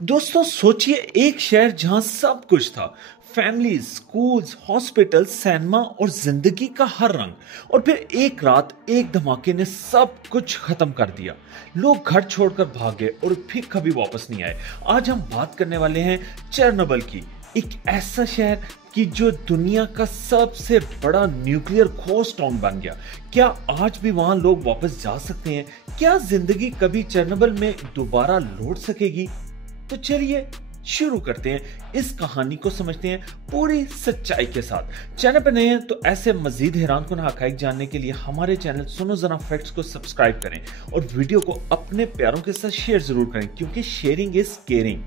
दोस्तों सोचिए, एक शहर जहां सब कुछ था। फैमिली, स्कूल्स, हॉस्पिटल, सिनेमा और जिंदगी का हर रंग। और फिर एक रात एक धमाके ने सब कुछ खत्म कर दिया। लोग घर छोड़कर भागे और फिर कभी वापस नहीं आए। आज हम बात करने वाले हैं चेरनोबिल की, एक ऐसा शहर कि जो दुनिया का सबसे बड़ा न्यूक्लियर घोस्ट टाउन बन गया। क्या आज भी वहां लोग वापस जा सकते हैं? क्या जिंदगी कभी चेरनोबिल में दोबारा लौट सकेगी? तो चलिए शुरू करते हैं, इस कहानी को समझते हैं पूरी सच्चाई के साथ। चैनल पर नए हैं तो ऐसे मजीद हैरानकुन हकाइक जानने के लिए हमारे चैनल सुनो जरा फैक्ट्स को सब्सक्राइब करें और वीडियो को अपने प्यारों के साथ शेयर जरूर करें, क्योंकि शेयरिंग इज केयरिंग।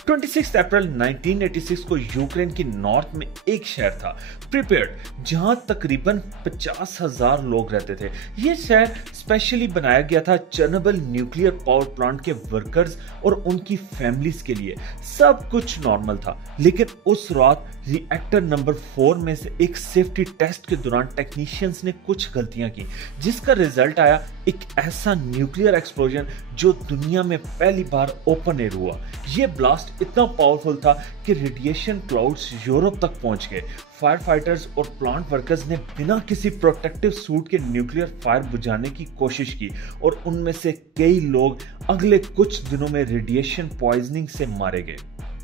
26 अप्रैल 1986 को यूक्रेन की नॉर्थ में एक शहर था, प्रिपेयर्ड, जहां तकरीबन 50,000 लोग रहते थे। यह शहर स्पेशली बनाया गया था चेरनोबिल न्यूक्लियर पावर प्लांट के वर्कर्स और उनकी फैमिलीज के लिए। सब कुछ नॉर्मल था, लेकिन उस रात रिएक्टर नंबर 4 में से एक सेफ्टी टेस्ट के दौरान टेक्नीशियंस ने कुछ गलतियां की, जिसका रिजल्ट आया एक ऐसा न्यूक्लियर एक्सप्लोजन जो दुनिया में पहली बार ओपन एयर हुआ। यह ब्लास्ट इतना पावरफुल था कि रेडिएशन क्लाउड्स यूरोप तक पहुंच गए। फायर फाइटर्स और प्लांट वर्कर्स ने बिना किसी प्रोटेक्टिव सूट के न्यूक्लियर फायर बुझाने की कोशिश की, और उनमें से कई लोग अगले कुछ दिनों में रेडिएशन पॉइजनिंग से मारे गए।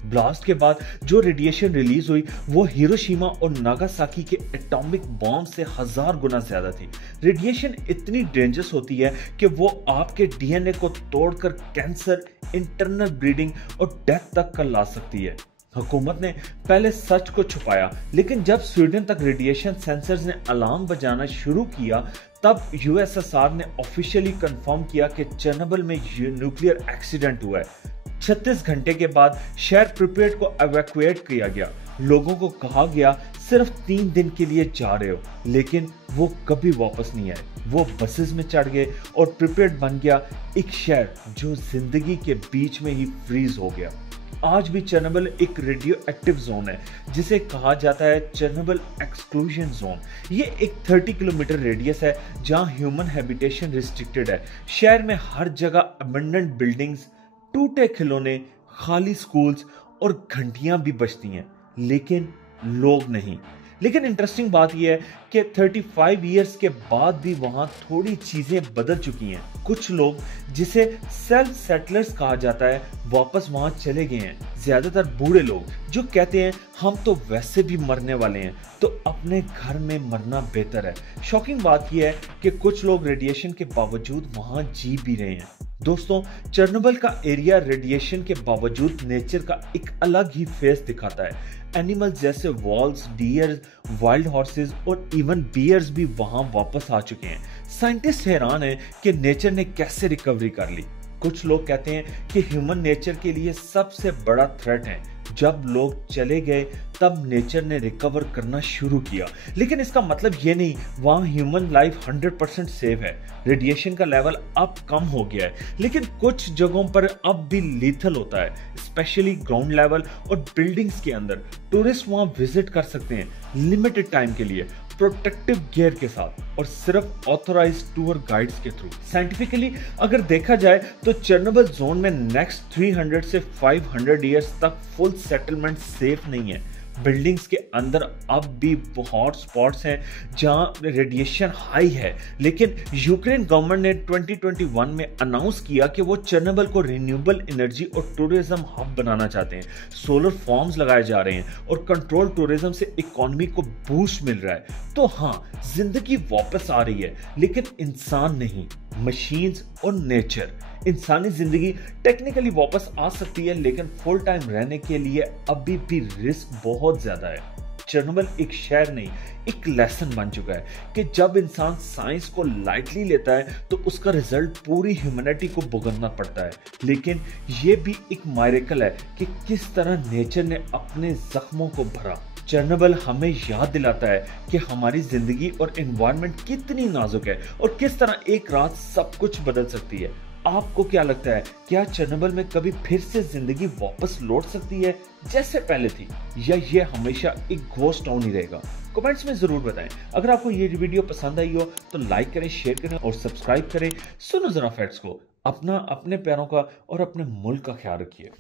ब्लास्ट के बाद जो रेडिएशन रिलीज हुई वो हिरोशिमा और नागासाकी के एटॉमिक बॉम्ब से 1000 गुना ज्यादा थी। रेडिएशन इतनी डेंजरस होती है कि वो आपके डीएनए को तोड़कर कैंसर, इंटरनल ब्लीडिंग और डेथ तक कर ला सकती है। हुकूमत ने पहले सच को छुपाया, लेकिन जब स्वीडन तक रेडिएशन सेंसर्स ने अलार्म बजाना शुरू किया, तब यूएसएसआर ने ऑफिशियली कंफर्म किया कि चेरनोबिल में न्यूक्लियर एक्सीडेंट हुआ है। 36 घंटे के बाद शहर प्रिपेयर्ड को एवैक्यूएट किया गया। लोगों को कहा गया सिर्फ 3 दिन के लिए जा रहे हो, लेकिन वो कभी वापस नहीं आए। वो बसेस में चढ़ गए और प्रिपेयर्ड बन गया एक शहर जो जिंदगी के बीच में ही फ्रीज हो गया। आज भी चेरनोबिल एक रेडियो एक्टिव जोन है, जिसे कहा जाता है चेरनोबिल एक्सक्लूजन जोन। ये एक 30 किलोमीटर रेडियस है जहां ह्यूमन हैबिटेशन रिस्ट्रिक्टेड है। शहर में हर जगह अबंडेंट बिल्डिंग्स, टूटे खिलौने, खाली स्कूल्स और घंटियां भी बजती हैं, लेकिन लोग नहीं। लेकिन इंटरेस्टिंग बात यह है कि 35 इयर्स के बाद भी वहां थोड़ी चीजें बदल चुकी हैं। कुछ लोग, जिसे सेल्फ सेटलर्स कहा जाता है, वापस वहां चले गए हैं। ज्यादातर बूढ़े लोग जो कहते हैं हम तो वैसे भी मरने वाले हैं, तो अपने घर में मरना बेहतर है। शॉकिंग बात यह है कि कुछ लोग रेडिएशन के बावजूद वहां जी भी रहे हैं। दोस्तों, चेरनोबिल का एरिया रेडिएशन के बावजूद नेचर का एक अलग ही फेस दिखाता है। एनिमल्स जैसे वॉल्स, डियर्स, वाइल्ड हॉर्सेस और इवन बियर्स भी वहां वापस आ चुके हैं। साइंटिस्ट हैरान हैं कि नेचर ने कैसे रिकवरी कर ली। कुछ लोग कहते हैं कि ह्यूमन नेचर के लिए सबसे बड़ा थ्रेट है। जब लोग चले गए तब नेचर ने रिकवर करना शुरू किया, लेकिन इसका मतलब ये नहीं वहां ह्यूमन लाइफ 100% सेफ है। रेडिएशन का लेवल अब कम हो गया है, लेकिन कुछ जगहों पर अब भी लीथल होता है, स्पेशली ग्राउंड लेवल और बिल्डिंग्स के अंदर। टूरिस्ट वहां विजिट कर सकते हैं लिमिटेड टाइम के लिए, प्रोटेक्टिव गियर के साथ और सिर्फ ऑथोराइज्ड टूर गाइड्स के थ्रू। साइंटिफिकली अगर देखा जाए तो चेरनोबिल जोन में नेक्स्ट 300 से 500 इयर्स तक फुल सेटलमेंट सेफ नहीं है। बिल्डिंग्स के अंदर अब भी हॉट स्पॉट्स हैं जहां रेडिएशन हाई है, लेकिन यूक्रेन गवर्नमेंट ने 2021 में अनाउंस किया कि वो चेरनोबिल को रिन्यूएबल एनर्जी और टूरिज्म हब बनाना चाहते हैं। सोलर फार्म्स लगाए जा रहे हैं और कंट्रोल टूरिज्म से इकोनॉमी को बूस्ट मिल रहा है। तो हाँ, जिंदगी वापस आ रही है, लेकिन इंसान नहीं, मशीन्स और नेचर। इंसानी जिंदगी टेक्निकली वापस आ सकती है, लेकिन फुल टाइम रहने के लिए अभी भी रिस्क बहुत ज्यादा है। चेरनोबिल एक शहर नहीं, एक लेसन बन चुका है कि जब इंसान साइंस को लाइटली लेता है तो उसका रिजल्ट पूरी ह्यूमैनिटी को भुगतना पड़ता है। लेकिन यह भी एक मायरेकल है कि किस तरह नेचर ने अपने जख्मों को भरा। चेरनोबिल हमें याद दिलाता है कि हमारी जिंदगी और एनवायरनमेंट कितनी नाजुक है और किस तरह एक रात सब कुछ बदल सकती है। आपको क्या लगता है, क्या चेरनोबिल में कभी फिर से जिंदगी वापस लौट सकती है जैसे पहले थी, या ये हमेशा एक घोस्ट टाउन ही रहेगा? कमेंट्स में जरूर बताएं। अगर आपको ये वीडियो पसंद आई हो तो लाइक करें, शेयर करें और सब्सक्राइब करें। सुनो जरा फैक्ट्स को। अपना, अपने प्यारों का और अपने मुल्क का ख्याल रखिए।